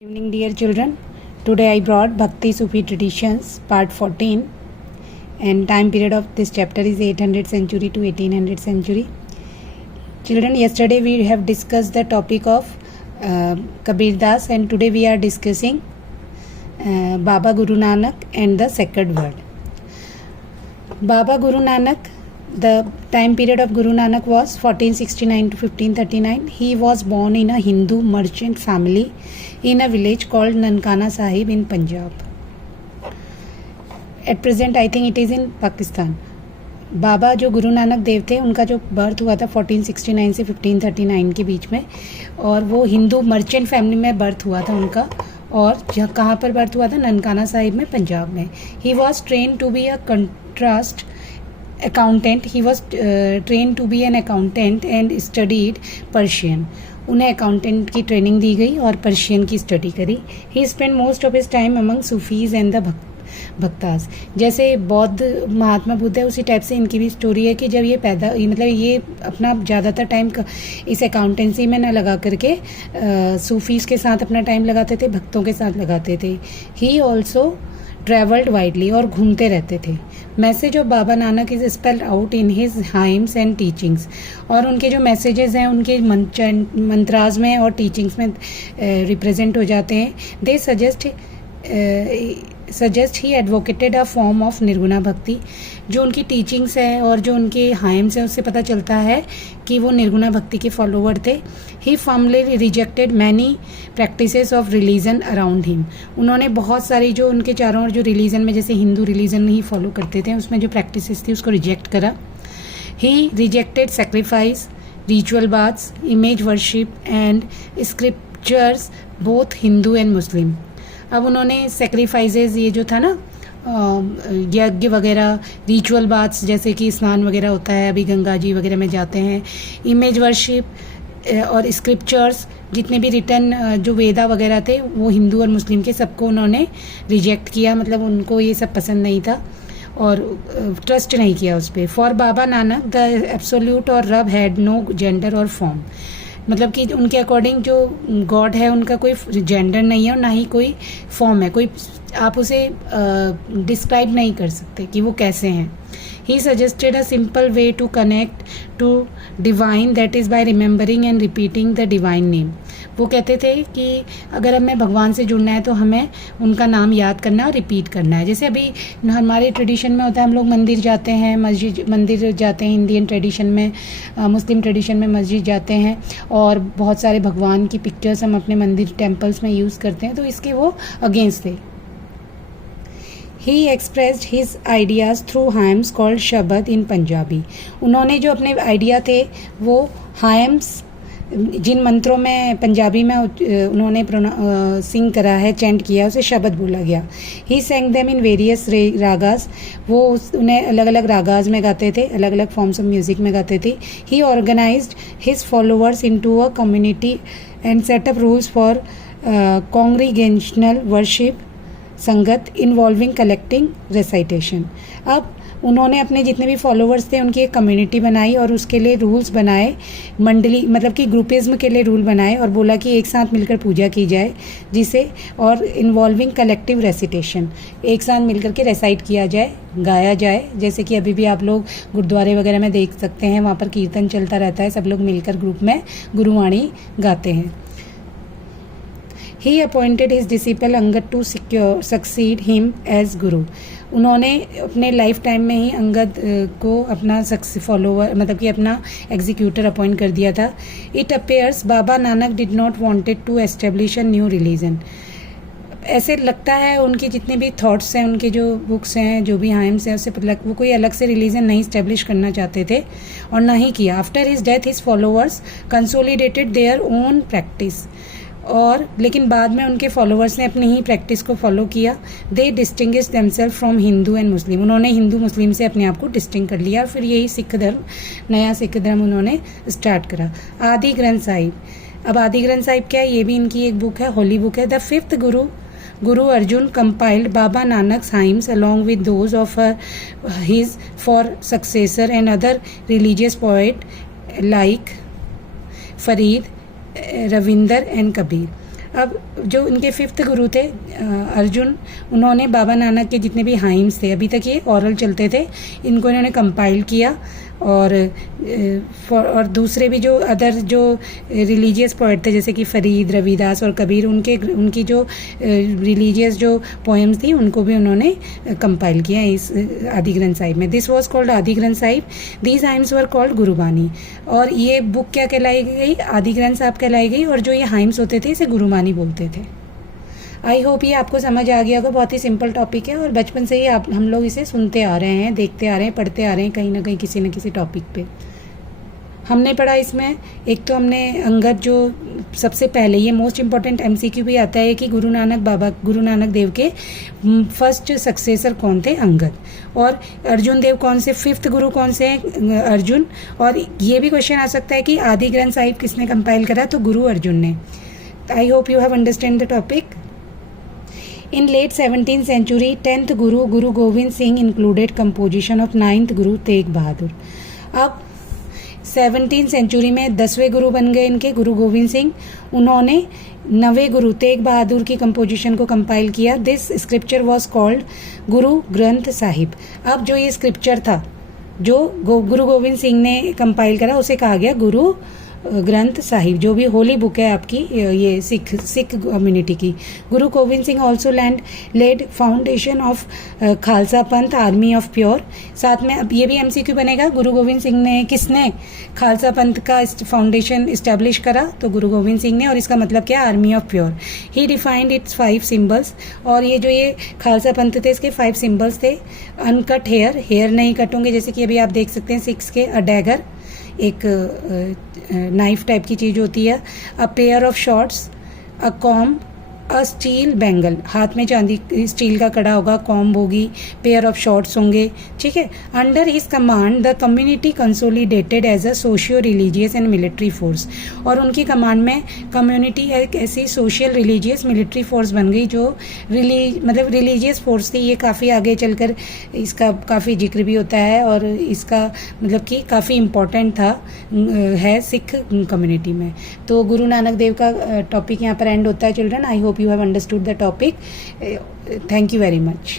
Evening, dear children. Today I brought Bhakti Sufi Traditions, part 14, and time period of this chapter is 800 century to 1800 century. Children, yesterday we have discussed the topic of Kabir Das, and today we are discussing Baba Guru Nanak and the Sacred Word. Baba Guru Nanak, the time period of Guru Nanak was 1469 to 1539. He was born in a Hindu merchant family in a village called Nankana Sahib in Punjab. At present, I think it is in Pakistan. बाबा जो गुरु नानक देव थे, उनका जो birth हुआ था 1469 से 1539 के बीच में, और वो हिंदू मर्चेंट फैमिली में बर्थ हुआ था उनका. और कहाँ पर बर्थ हुआ था? ननकाना साहिब में, पंजाब में. He was train to be a contrast accountant. He was trained to be an accountant and studied Persian. उन्हें अकाउंटेंट की ट्रेनिंग दी गई और पर्शियन की स्टडी करी. He spend most of his time among Sufis and the bhaktas. जैसे बौद्ध महात्मा बुद्ध है, उसी टाइप से इनकी भी स्टोरी है कि जब ये मतलब ये अपना ज़्यादातर टाइम इस अकाउंटेंसी में न लगा करके सूफीज़ के साथ अपना टाइम लगाते थे, भक्तों के साथ लगाते थे. ही ऑल्सो ट्रेवल्ड वाइडली, और घूमते रहते थे. Message of Baba Nanak is spelled out in his hymns and teachings. और उनके जो मैसेजेस हैं उनके मंत्राज में और टीचिंग्स में रिप्रेजेंट हो जाते हैं. They suggest he advocated a form of nirguna bhakti. जो उनकी टीचिंग्स है और जो उनके हाइम्स हैं उससे पता चलता है कि वो निर्गुणा भक्ति के फॉलोवर थे. He firmly rejected many practices of religion around him. उन्होंने बहुत सारी जो उनके चारों ओर जो रिलीजन में, जैसे हिंदू रिलीजन ही फॉलो करते थे, उसमें जो प्रैक्टिसेस थी उसको रिजेक्ट करा. He rejected sacrifice, ritual baths, image worship and scriptures, both Hindu and Muslim. अब उन्होंने सेक्रीफाइसेस, ये जो था ना यज्ञ वगैरह, रिचुअल बाथ्स जैसे कि स्नान वगैरह होता है, अभी गंगा जी वगैरह में जाते हैं, इमेज वर्शिप और स्क्रिप्चर्स, जितने भी रिटर्न जो वेदा वगैरह थे वो हिंदू और मुस्लिम के सबको उन्होंने रिजेक्ट किया. मतलब उनको ये सब पसंद नहीं था और ट्रस्ट नहीं किया उस पर. For Baba Nanak the absolute और रब हैड नो जेंडर और फॉर्म. मतलब कि उनके अकॉर्डिंग जो गॉड है उनका कोई जेंडर नहीं है और ना ही कोई फॉर्म है, कोई आप उसे डिस्क्राइब नहीं कर सकते कि वो कैसे हैं. He suggested a simple way to connect to divine, that is by remembering and repeating the divine name. वो कहते थे कि अगर हमें भगवान से जुड़ना है तो हमें उनका नाम याद करना है और रिपीट करना है. जैसे अभी हमारे ट्रेडिशन में होता है, हम लोग मंदिर जाते हैं, मंदिर जाते हैं इंडियन ट्रेडिशन में, मुस्लिम ट्रेडिशन में मस्जिद जाते हैं, और बहुत सारे भगवान की पिक्चर्स हम अपने मंदिर टेम्पल्स में यूज़ करते हैं, तो इसके वो अगेंस्ट थे. He expressed his ideas through hymns called shabad in Punjabi. उन्होंने जो अपने आइडिया थे वो हाइम्स, जिन मंत्रों में पंजाबी में उन्होंने सिंग करा है, चैंट किया, उसे शब्द बोला गया. ही Seng them in various ragas. वो उन्हें अलग अलग रागाज में गाते थे, अलग अलग फॉर्म्स ऑफ म्यूज़िक में गाते थे. He organised his followers into a community and set up rules for congregational worship sangat involving collecting recitation. अब उन्होंने अपने जितने भी फॉलोअर्स थे उनकी एक कम्युनिटी बनाई और उसके लिए रूल्स बनाए, मंडली मतलब कि ग्रुपिज्म के लिए रूल बनाए, और बोला कि एक साथ मिलकर पूजा की जाए, जिसे और इन्वॉल्विंग कलेक्टिव रेसिटेशन, एक साथ मिलकर के रेसाइट किया जाए, गाया जाए. जैसे कि अभी भी आप लोग गुरुद्वारे वगैरह में देख सकते हैं, वहाँ पर कीर्तन चलता रहता है, सब लोग मिलकर ग्रुप में गुरुवाणी गाते हैं. He appointed his disciple Angad to succeed him as guru. उन्होंने अपने लाइफ टाइम में ही अंगद को अपना फॉलोवर, मतलब कि अपना एग्जीक्यूटर अपॉइंट कर दिया था. It appears Baba Nanak did not wanted to establish a new religion. ऐसे लगता है उनके जितने भी थॉट्स हैं, उनके जो बुक्स हैं, जो भी हाइम्स हैं, उससे वो कोई अलग से रिलीजन नहीं इस्टेब्लिश करना चाहते थे और ना ही किया. After his death his followers consolidated their own practice. और लेकिन बाद में उनके फॉलोअर्स ने अपनी ही प्रैक्टिस को फॉलो किया. They distinguish themselves from Hindu and Muslim. उन्होंने हिंदू मुस्लिम से अपने आप को डिस्टिंग कर लिया, और फिर यही सिख धर्म, नया सिख धर्म उन्होंने स्टार्ट करा. आदि ग्रंथ साहिब. अब आदि ग्रंथ साहिब क्या है? ये भी इनकी एक बुक है, होली बुक है. The fifth Guru Arjun compiled Baba Nanak's hymns along with those of his for successor and other religious poet like Farid, Ravinder and Kabir. अब जो इनके 5th गुरु थे अर्जुन, उन्होंने बाबा नानक के जितने भी हाइम्स थे, अभी तक ये ओरल चलते थे, इनको इन्होंने कंपाइल किया। और दूसरे भी जो अदर जो रिलीजियस पोएट थे जैसे कि फरीद, रविदास और कबीर, उनकी जो रिलीजियस जो पोएम्स थी उनको भी उन्होंने कंपाइल किया इस आदि ग्रंथ साहिब में। This was called Adi Granth Sahib. These hymns were called Gurbani. और ये बुक क्या कहलाई गई? आदि ग्रंथ साहिब कहलाई गई। और जो ये हाइम्स होते थे इसे गुरुबानी बोलते थे। आई होप ये आपको समझ आ गया होगा। बहुत ही सिंपल टॉपिक है और बचपन से ही हम लोग इसे सुनते आ रहे हैं, देखते आ रहे हैं, पढ़ते आ रहे हैं कहीं ना कहीं किसी न किसी टॉपिक पे। हमने पढ़ा इसमें, एक तो हमने अंगद, जो सबसे पहले ये मोस्ट इम्पॉर्टेंट MCQ भी आता है कि गुरु नानक देव के फर्स्ट सक्सेसर कौन थे? अंगद। और अर्जुन देव कौन से? 5th गुरु कौन से हैं? अर्जुन। और ये भी क्वेश्चन आ सकता है कि आदि ग्रंथ साहिब किसने कंपाइल करा? तो गुरु अर्जुन ने। I hope you have understand the topic. In late 17th century, 10th Guru, Guru Gobind Singh included composition of 9th Guru Tegh Bahadur. अब 17th सेंचुरी में 10वें गुरु बन गए इनके, गुरु गोविंद सिंह। उन्होंने 9वें गुरु तेग बहादुर की कंपोजिशन को कंपाइल किया। This scripture was called Guru Granth Sahib. अब जो ये स्क्रिप्चर था जो गुरु गोविंद सिंह ने कंपाइल करा उसे कहा गया गुरु ग्रंथ साहिब, जो भी होली बुक है आपकी ये सिख कम्युनिटी की। Guru Gobind Singh also led foundation of Khalsa Panth army of pure. साथ में अब ये भी MCQ बनेगा, गुरु गोविंद सिंह ने, किसने खालसा पंथ का फाउंडेशन इस्टेब्लिश करा? तो गुरु गोविंद सिंह ने। और इसका मतलब क्या? Army of pure. He defined it's 5 symbols. और ये जो ये खालसा पंथ थे इसके 5 सिम्बल्स थे। अनकट हेयर नहीं कट होंगे, जैसे कि अभी आप देख सकते हैं 6 के। अ डैगर, एक नाइफ टाइप की चीज़ होती है। A pair of shorts, a comb, a steel bangle, हाथ में चांदी स्टील का कड़ा होगा, कॉम्ब होगी, पेयर ऑफ शॉर्ट्स होंगे, ठीक है। Under his command the community consolidated as a socio religious and military force. और उनकी कमांड में कम्युनिटी एक ऐसी सोशल रिलीजियस मिलिट्री फोर्स बन गई जो मतलब रिलीजियस फोर्स थी। ये काफ़ी आगे चलकर इसका काफ़ी जिक्र भी होता है और इसका मतलब कि काफ़ी इम्पोर्टेंट था है सिख कम्युनिटी में। तो गुरु नानक देव का टॉपिक यहाँ पर एंड होता है children. I hope you have understood the topic. Thank you very much.